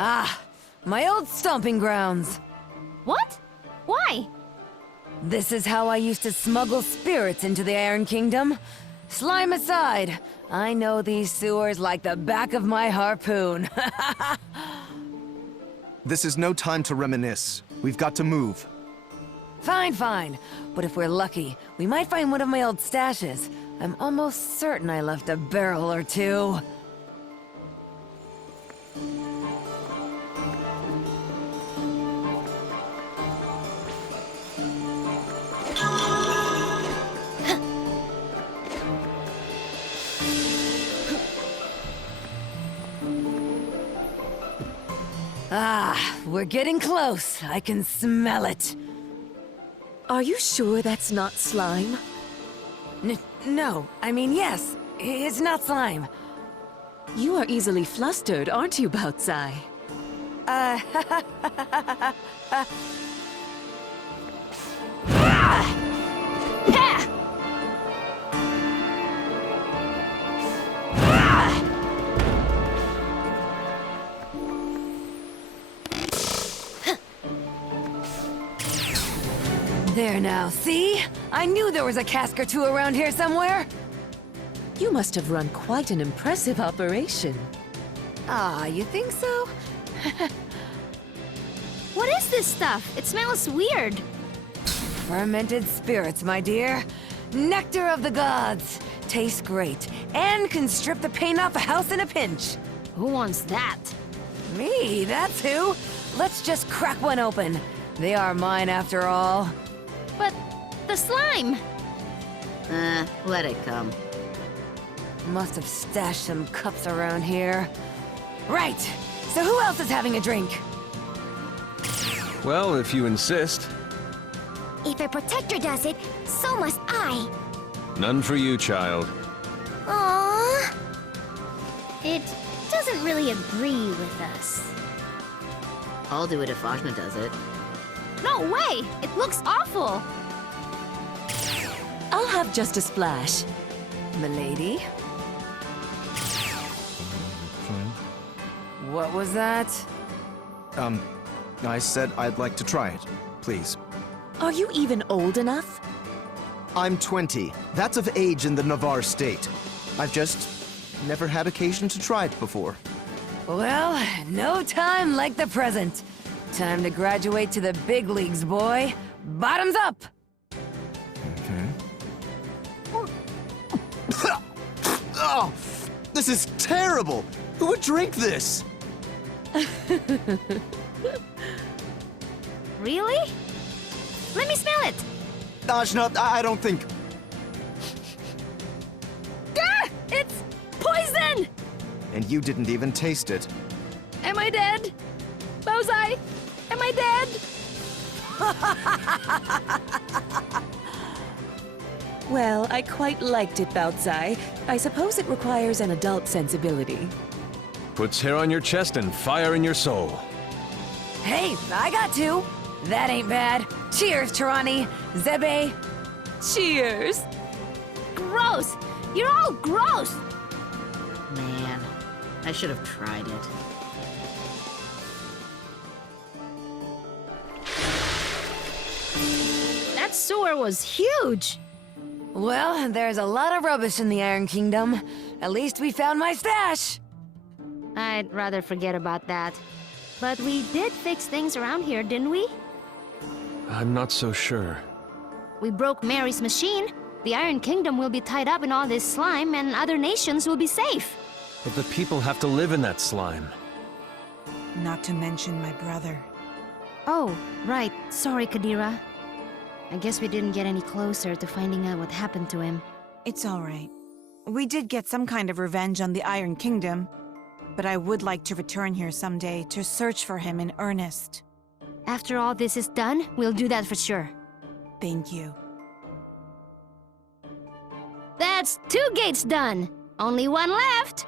Ah, my old stomping grounds. What? Why? This is how I used to smuggle spirits into the Iron Kingdom. Slime aside, I know these sewers like the back of my harpoon. This is no time to reminisce. We've got to move. Fine, fine. But if we're lucky, we might find one of my old stashes. I'm almost certain I left a barrel or two. Ah, we're getting close. I can smell it. Are you sure that's not slime? No, I mean, yes. It's not slime. You are easily flustered, aren't you, Baotsai? There now, see? I knew there was a cask or two around here somewhere. You must have run quite an impressive operation. Ah, you think so? What is this stuff? It smells weird. Fermented spirits, my dear. Nectar of the gods. Tastes great, and can strip the paint off a house in a pinch. Who wants that? Me, that's who. Let's just crack one open. They are mine after all. But the slime! Let it come. Must have stashed some cups around here. Right! So who else is having a drink? Well, if you insist. If a protector does it, so must I. None for you, child. Aww. It doesn't really agree with us. I'll do it if Ajna does it. No way! It looks awful! I'll have just a splash. Milady? What was that? I said I'd like to try it. Please. Are you even old enough? I'm 20. That's of age in the Navarre state. I've just never had occasion to try it before. Well, no time like the present. Time to graduate to the big leagues, boy. Bottoms up! Oh, This is terrible! Who would drink this? Really? Let me smell it! Ajna, I don't think... Gah! It's poison! And you didn't even taste it. Am I dead? Bozai, am I dead? Well, I quite liked it, Baozai. I suppose it requires an adult sensibility. Puts hair on your chest and fire in your soul. Hey, I got two. That ain't bad. Cheers, Tirani. Zebe. Cheers! Gross! You're all gross! Man, I should have tried it. That sewer was huge! Well, there's a lot of rubbish in the Iron Kingdom. At least we found my stash. I'd rather forget about that. But we did fix things around here, didn't we? I'm not so sure. We broke Mary's machine. The Iron Kingdom will be tied up in all this slime, and other nations will be safe. But the people have to live in that slime. Not to mention my brother. Oh, right. Sorry, Kadira. I guess we didn't get any closer to finding out what happened to him. It's all right. We did get some kind of revenge on the Iron Kingdom, but I would like to return here someday to search for him in earnest. After all this is done, we'll do that for sure. Thank you. That's 2 gates done! Only 1 left!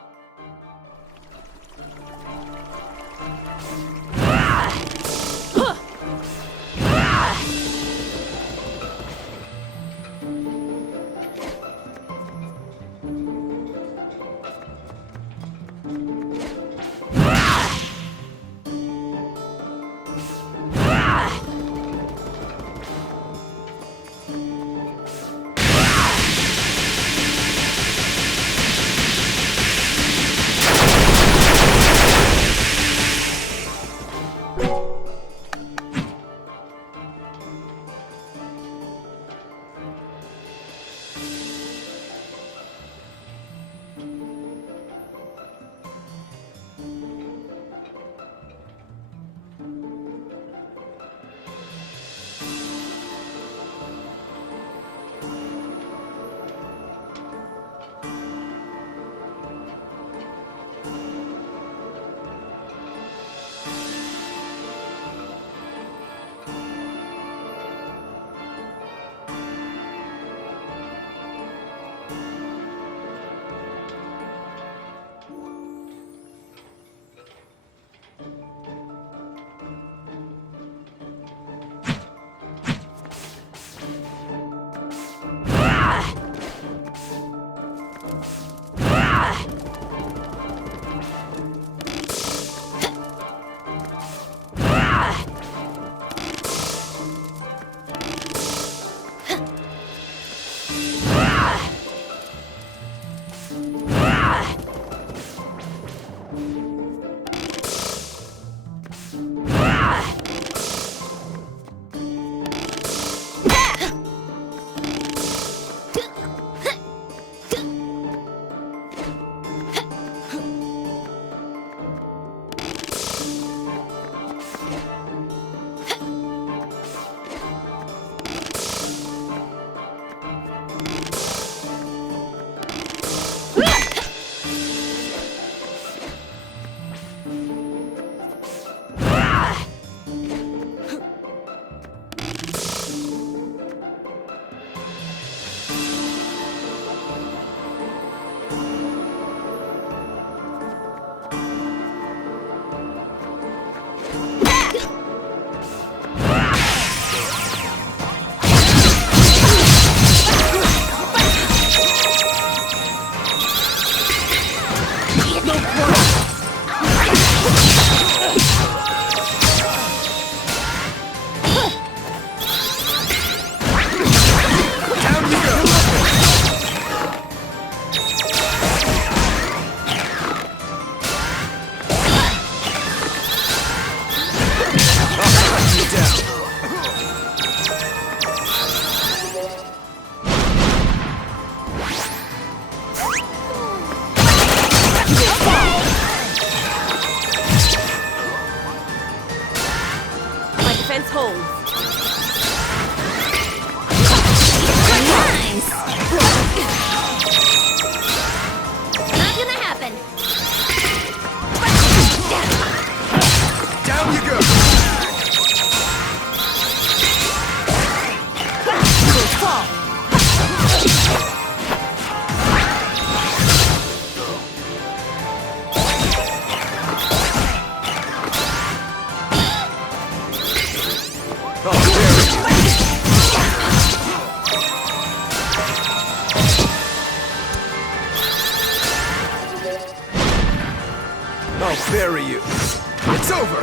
I'll bury you. It's over!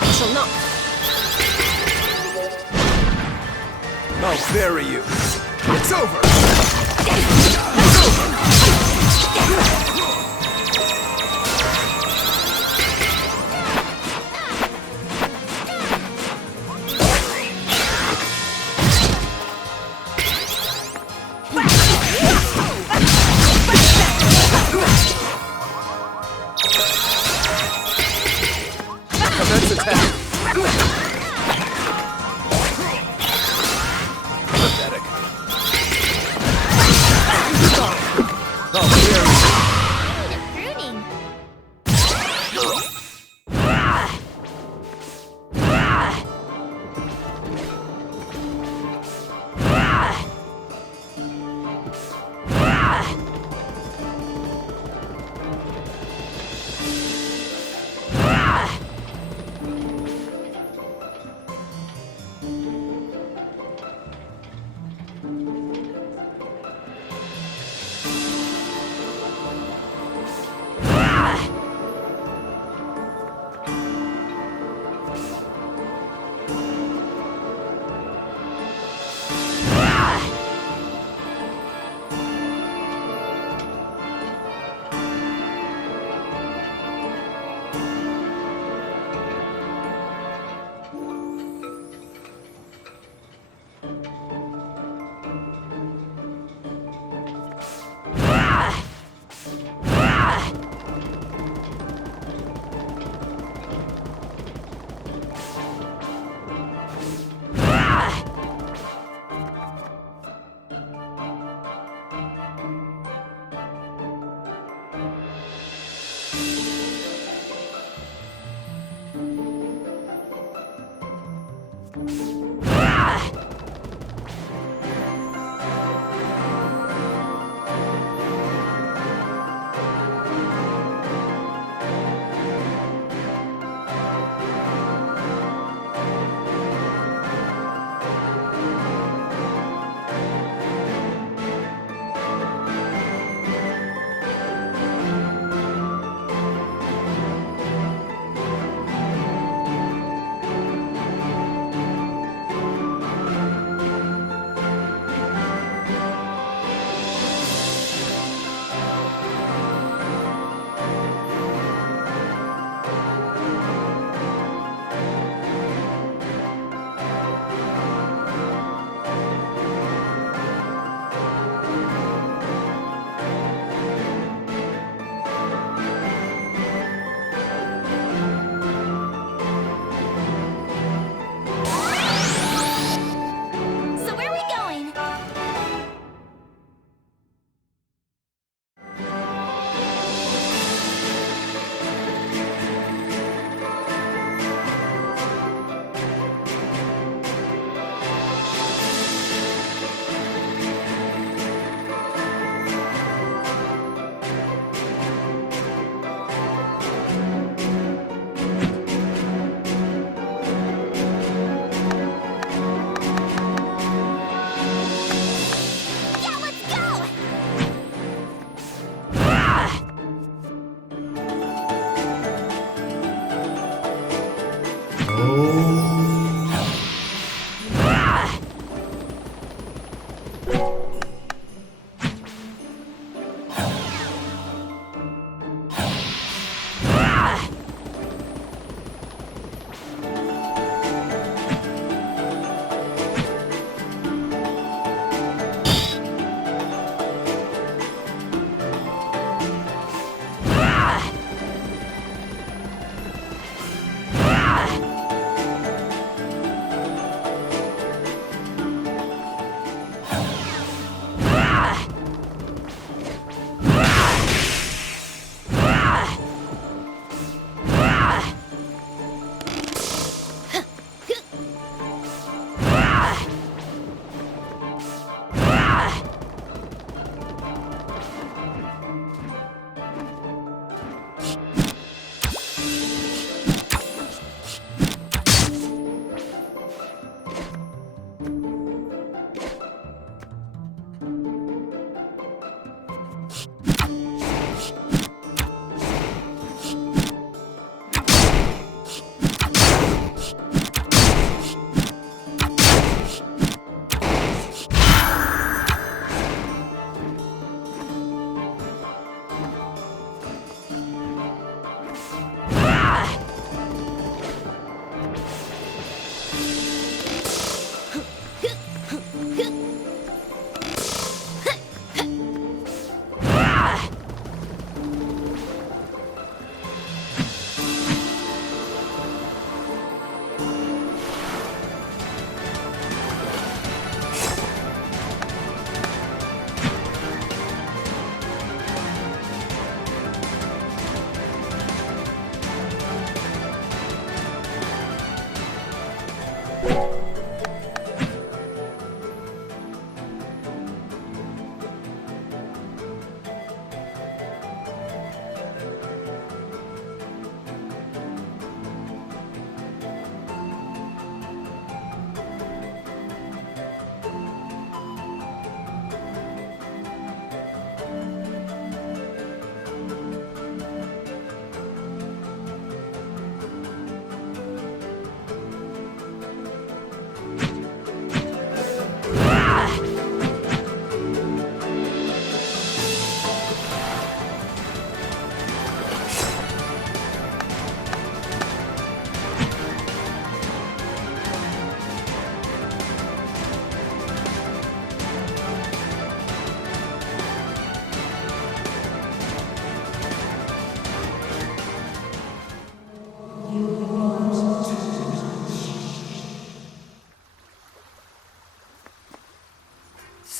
You shall not. I'll bury you. It's over! Commence attack! Pathetic. Oh, here. Pruning.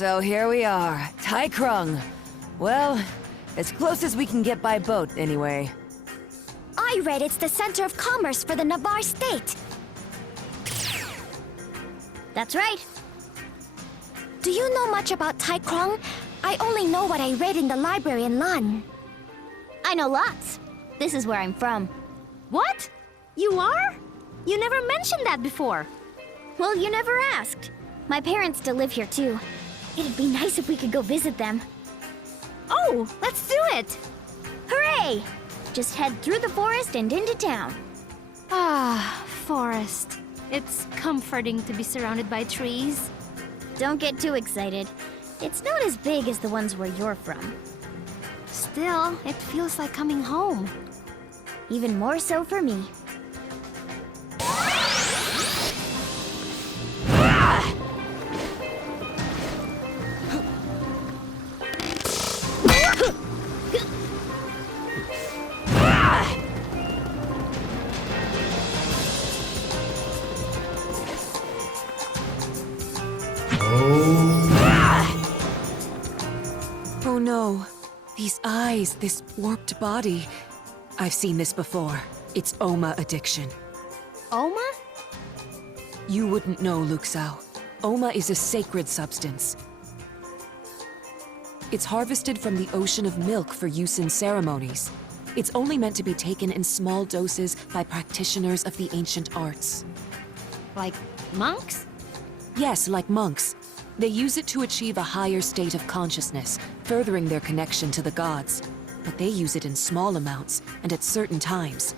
So here we are, Tai Krung. Well, as close as we can get by boat, anyway. I read it's the center of commerce for the Navarre state. That's right. Do you know much about Tai Krung? I only know what I read in the library in Lan. I know lots. This is where I'm from. What? You are? You never mentioned that before. Well, you never asked. My parents still live here too. It'd be nice if we could go visit them. Oh, let's do it! Hooray! Just head through the forest and into town. Ah, forest. It's comforting to be surrounded by trees. Don't get too excited. It's not as big as the ones where you're from. Still, it feels like coming home. Even more so for me. Oh no. These eyes, this warped body. I've seen this before. It's Oma addiction. Oma? You wouldn't know, Luxao. Oma is a sacred substance. It's harvested from the ocean of milk for use in ceremonies. It's only meant to be taken in small doses by practitioners of the ancient arts. Like monks? Yes, like monks. They use it to achieve a higher state of consciousness, furthering their connection to the gods. But they use it in small amounts, and at certain times.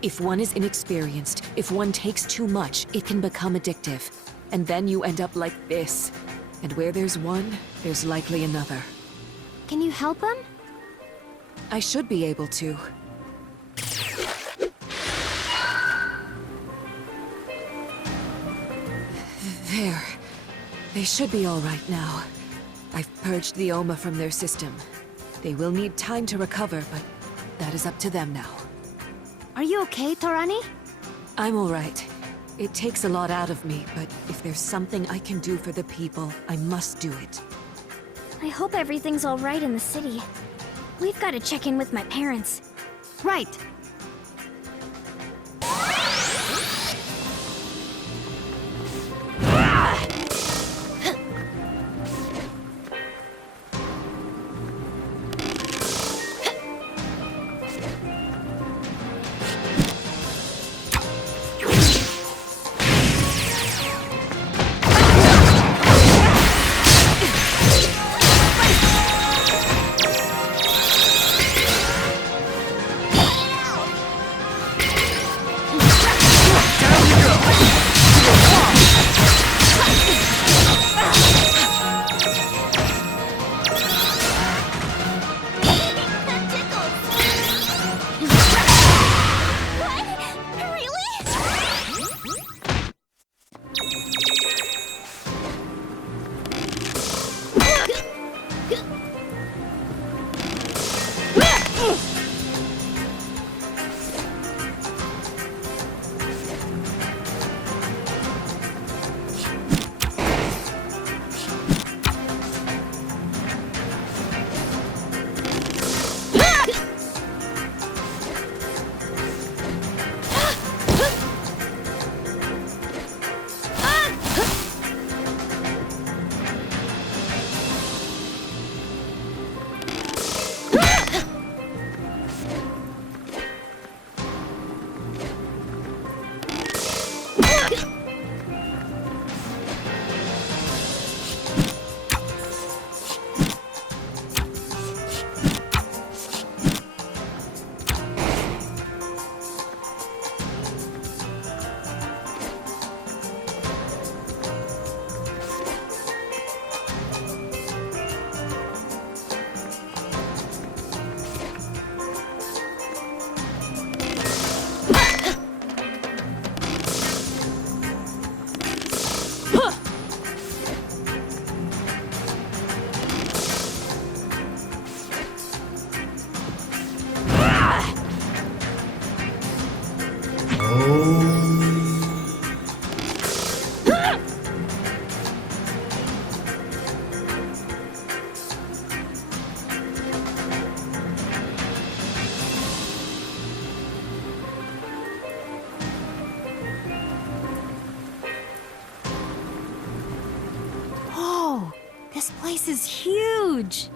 If one is inexperienced, if one takes too much, it can become addictive. And then you end up like this. And where there's one, there's likely another. Can you help him? I should be able to. There. They should be all right now. I've purged the Oma from their system. They will need time to recover, but that is up to them now. Are you okay, Torani? I'm all right. It takes a lot out of me, but if there's something I can do for the people, I must do it. I hope everything's all right in the city. We've got to check in with my parents. Right. place is huge!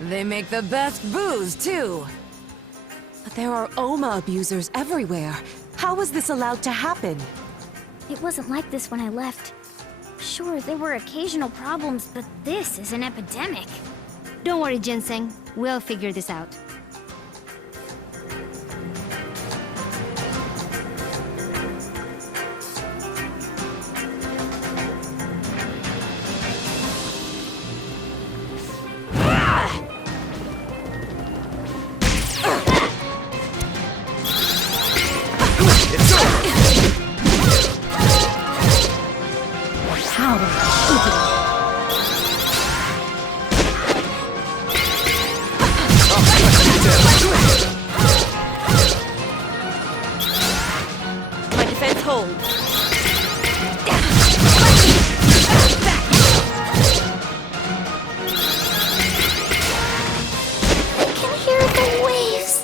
They make the best booze, too. But there are Oma abusers everywhere. How was this allowed to happen? It wasn't like this when I left. Sure, there were occasional problems, but this is an epidemic. Don't worry, Ginseng. We'll figure this out. My defense holds. I can hear the waves.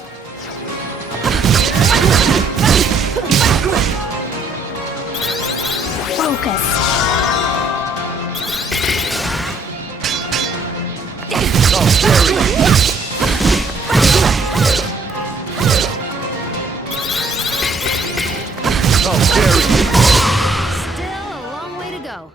Still a long way to go.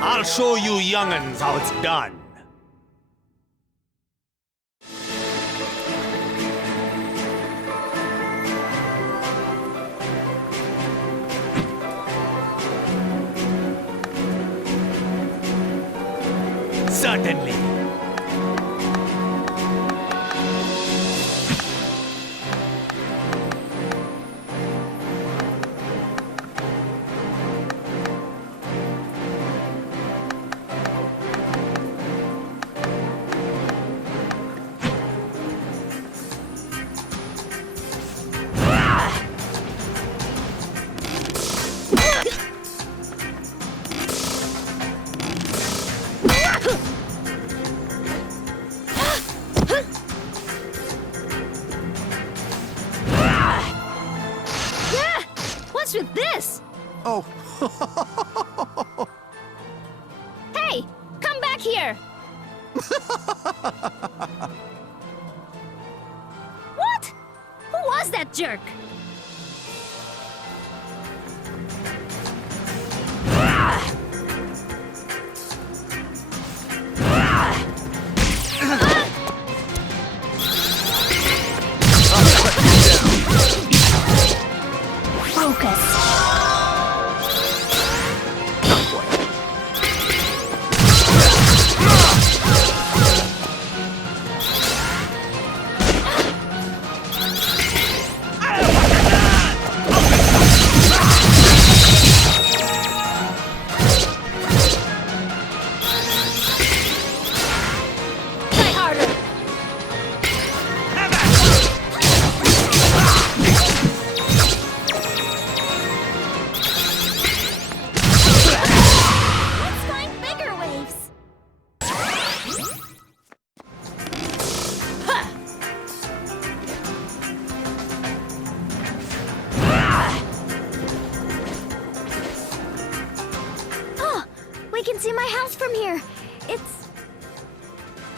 I'll show you young'uns how it's done. Certainly. What's with this? Oh, Hey, come back here. What? Who was that jerk? Focus. from here. It's...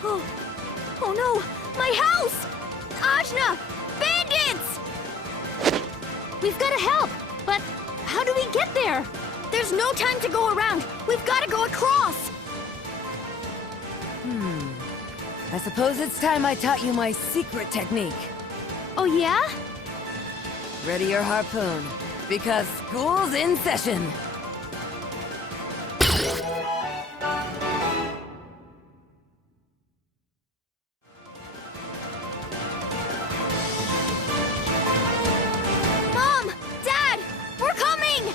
Oh no! My house! Ajna! Bandits! We've gotta help! But how do we get there? There's no time to go around. We've gotta go across! I suppose it's time I taught you my secret technique. Oh yeah? Ready your harpoon, because school's in session. Mom! Dad! We're coming!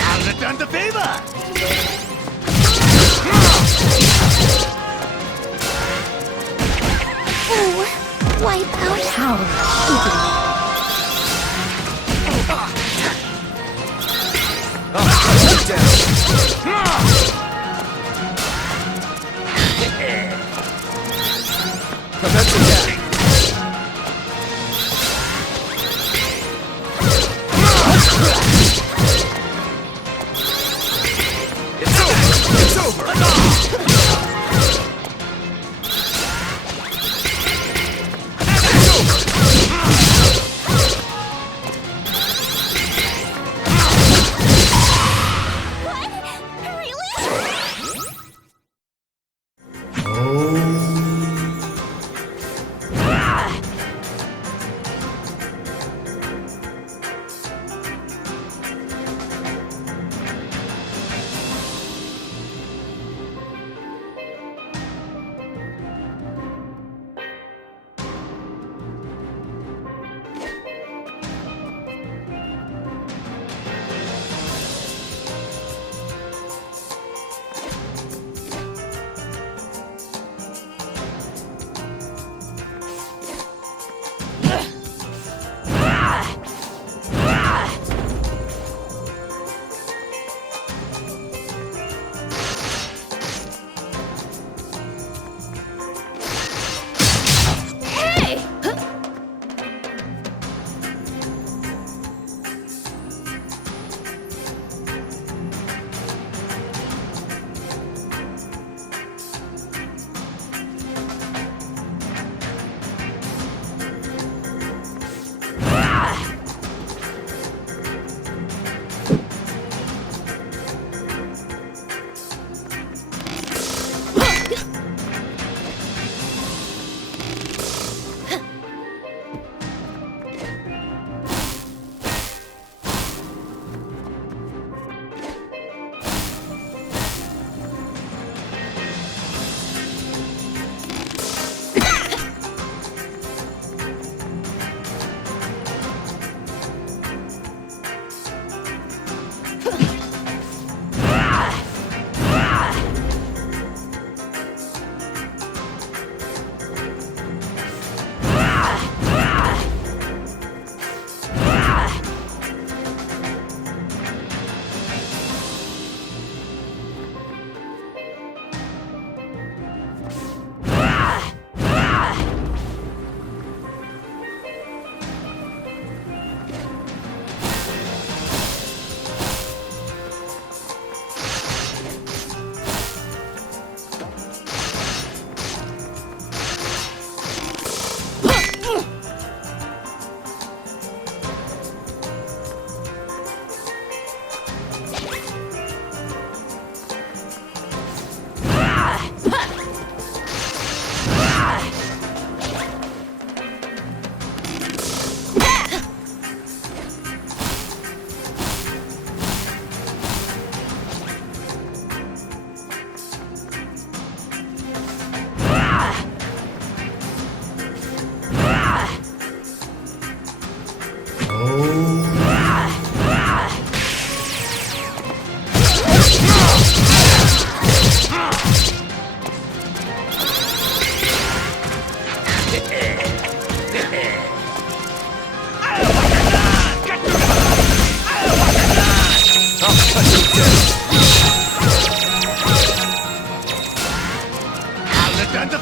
I'll return the favor! Oh, wipe out power. Commence attack. It's over!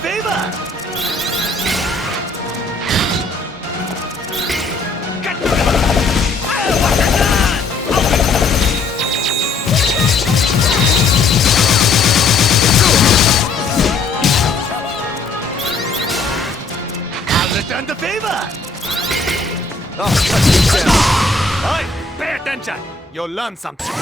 favor! Get rid of her! What's it done? I'll return the favor! Oh, cut me down. Hey, pay attention! You'll learn something.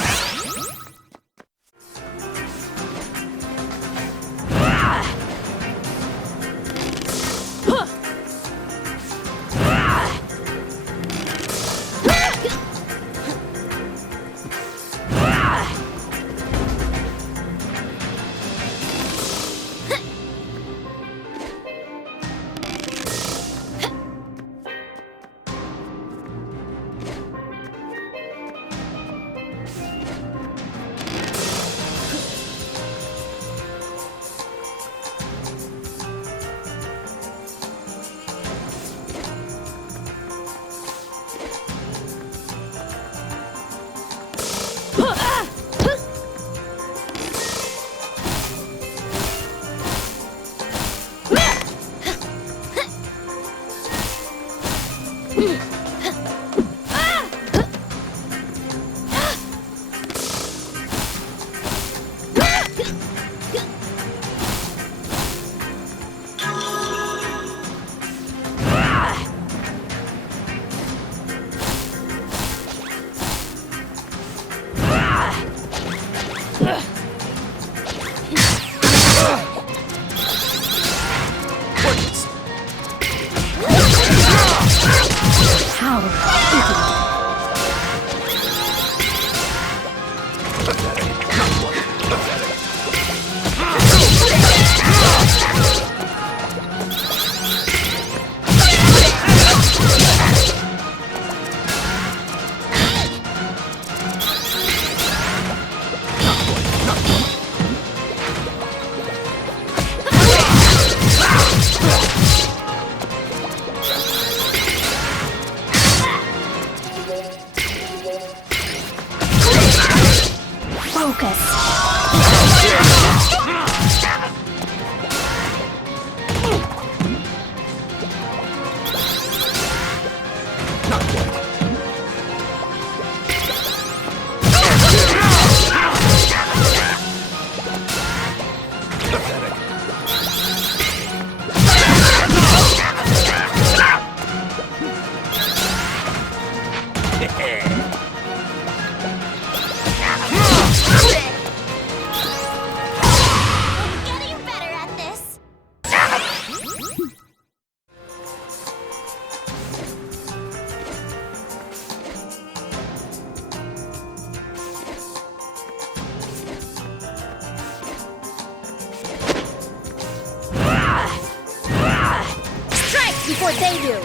Before they do.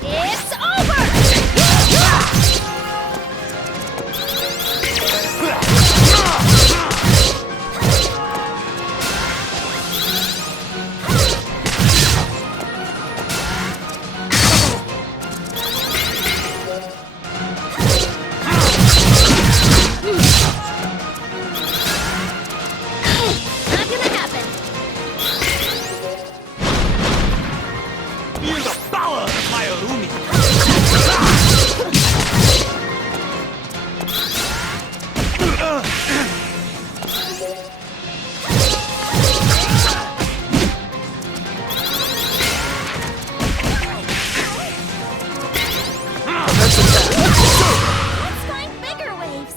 It's over! Not gonna happen. Feel the power of my Arumi! Let's find bigger waves.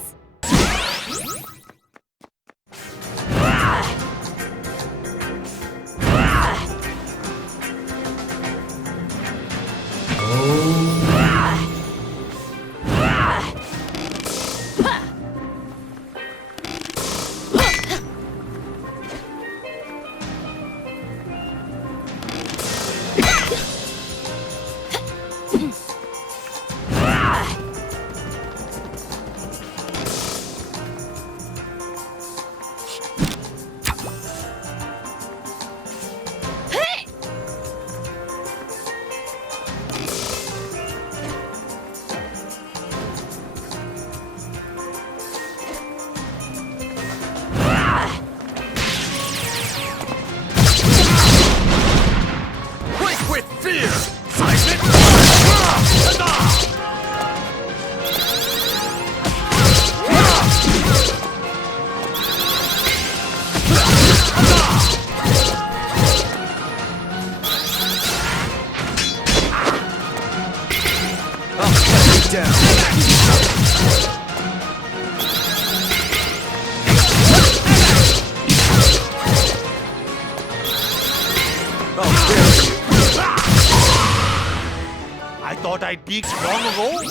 I thought I'd peaked long ago.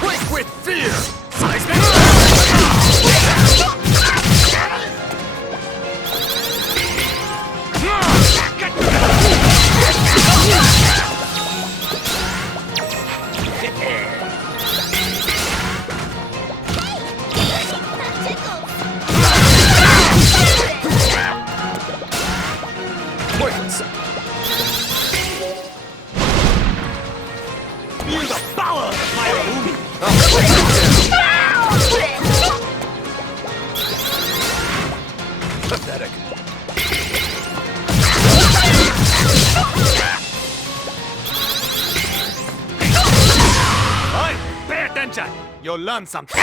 Quick with fear! Seismic! Feel the power of my Umi. Pathetic. Oi, pay attention. You'll learn something.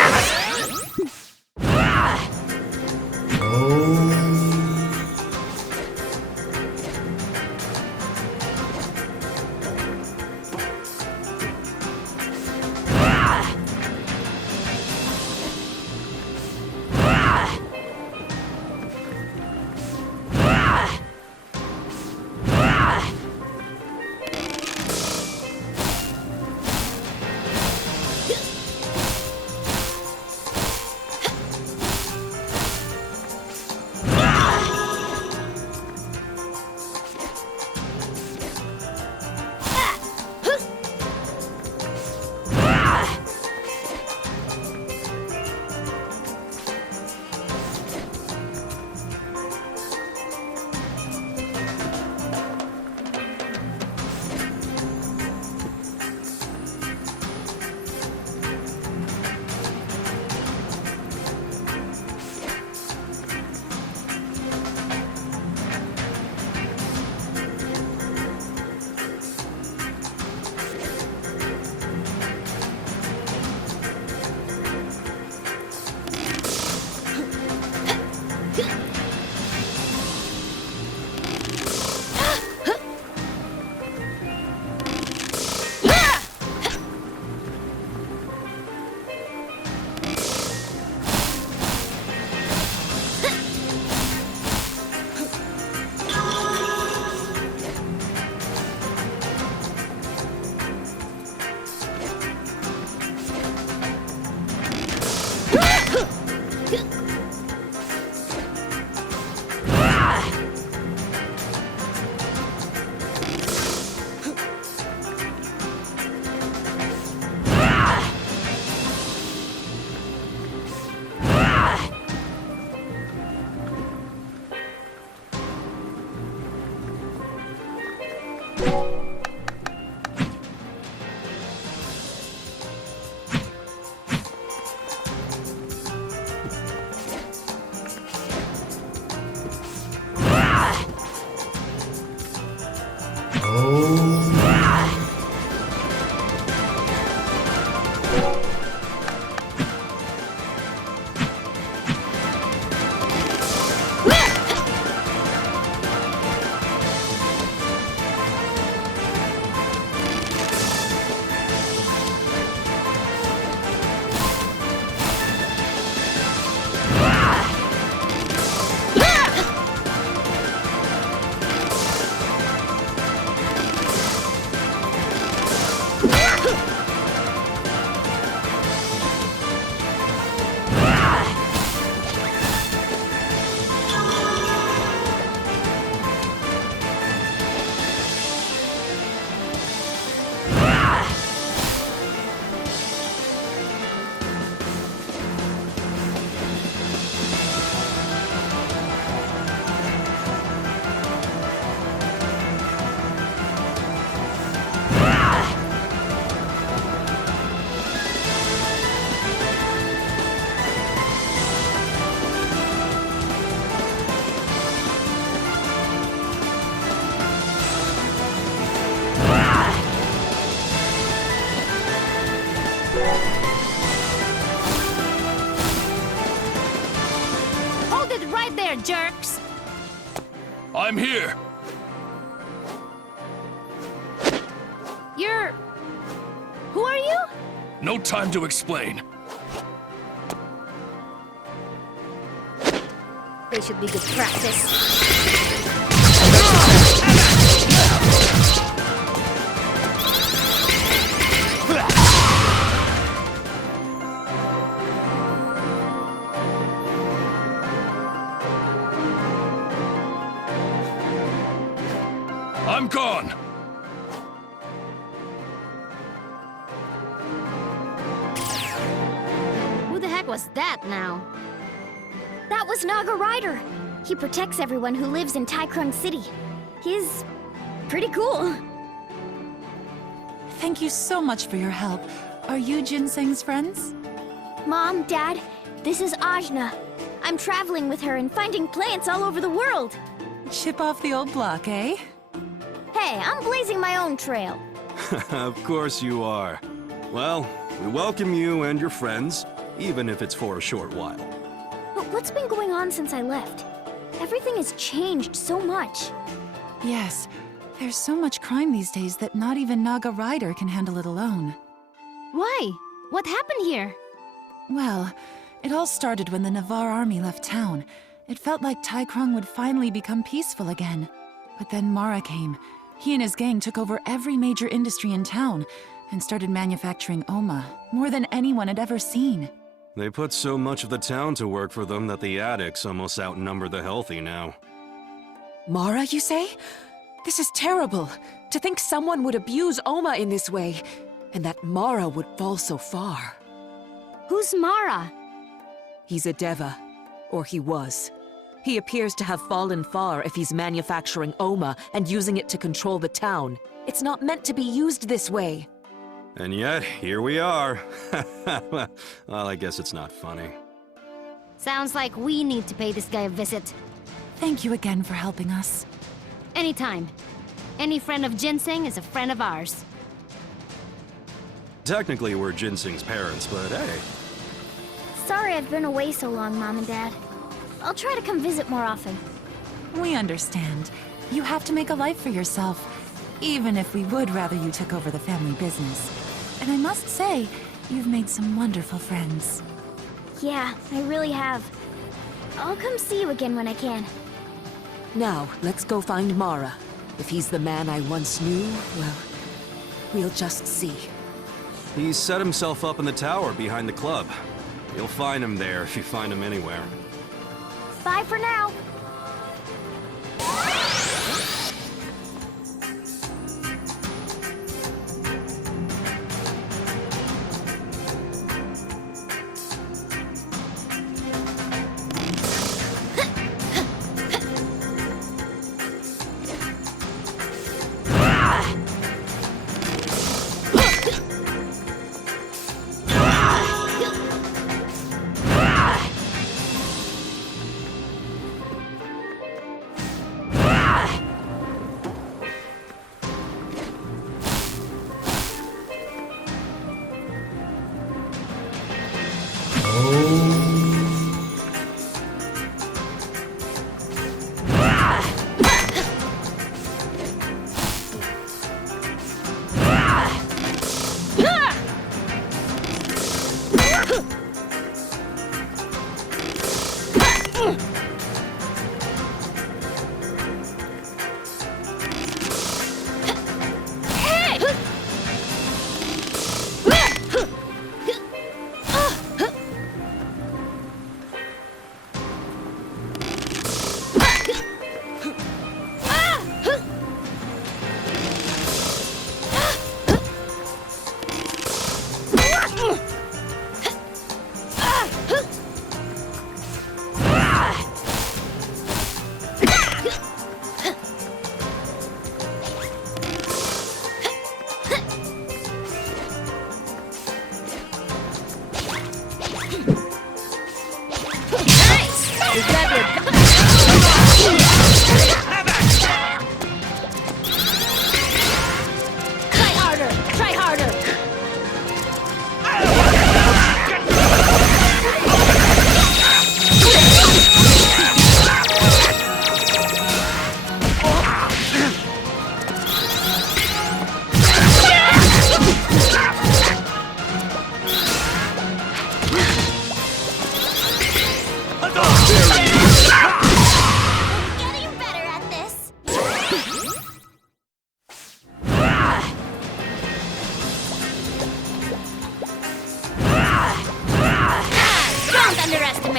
jerks! I'm here! You're... Who are you? No time to explain. They should be good practice. I'm gone! Who the heck was that now? That was Naga Rider. He protects everyone who lives in Tai Krung City. He's pretty cool. Thank you so much for your help. Are you Ginseng's friends? Mom, Dad, this is Ajna. I'm traveling with her and finding plants all over the world. Chip off the old block, eh? Hey, I'm blazing my own trail. Of course you are. Well, we welcome you and your friends, even if it's for a short while. But what's been going on since I left? Everything has changed so much. Yes. There's so much crime these days that not even Naga Rider can handle it alone. Why? What happened here? Well, it all started when the Navarre army left town. It felt like Tai Krung would finally become peaceful again. But then Mara came. He and his gang took over every major industry in town and started manufacturing Oma, more than anyone had ever seen. They put so much of the town to work for them that the addicts almost outnumber the healthy now. Mara, you say? This is terrible. To think someone would abuse Oma in this way, and that Mara would fall so far. Who's Mara? He's a Deva, or he was. He appears to have fallen far if he's manufacturing Oma and using it to control the town. It's not meant to be used this way. And yet, here we are. Well, I guess it's not funny. Sounds like we need to pay this guy a visit. Thank you again for helping us. Anytime. Any friend of Ginseng is a friend of ours. Technically, we're Ginseng's parents, but hey. Sorry I've been away so long, Mom and Dad. I'll try to come visit more often. We understand. You have to make a life for yourself, even if we would rather you took over the family business. And I must say, you've made some wonderful friends. Yeah, I really have. I'll come see you again when I can. Now, let's go find Mara. If he's the man I once knew, well, we'll just see. He set himself up in the tower behind the club. You'll find him there if you find him anywhere. Bye for now.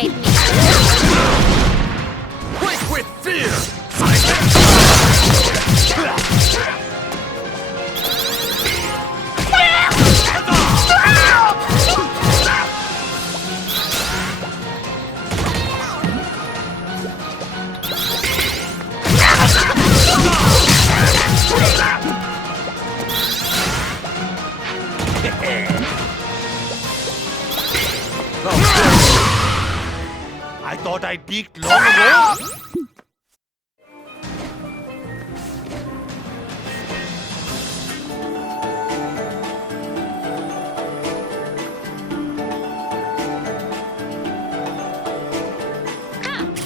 underestimate me. Quake with fear! I thought I peaked long ago.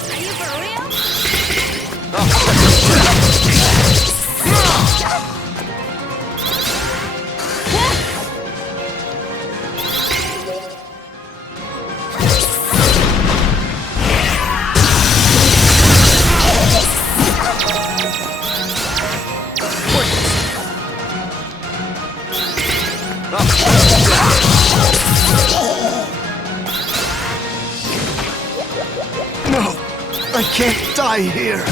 Are you for real? No! I can't die here!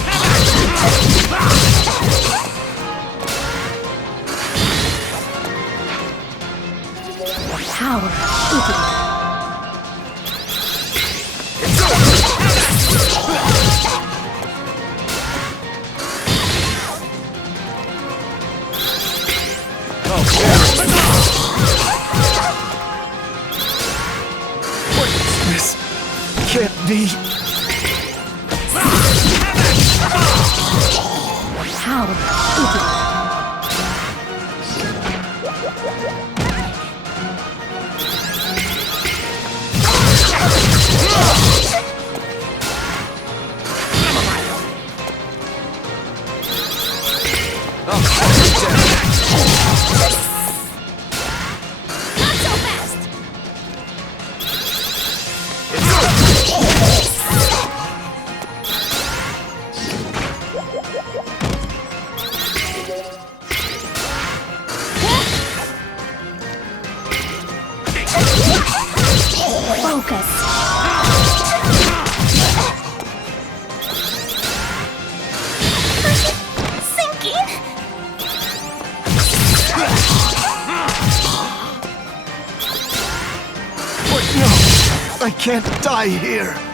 This can't be. Not so fast! Focus. Sinking? No! I can't die here!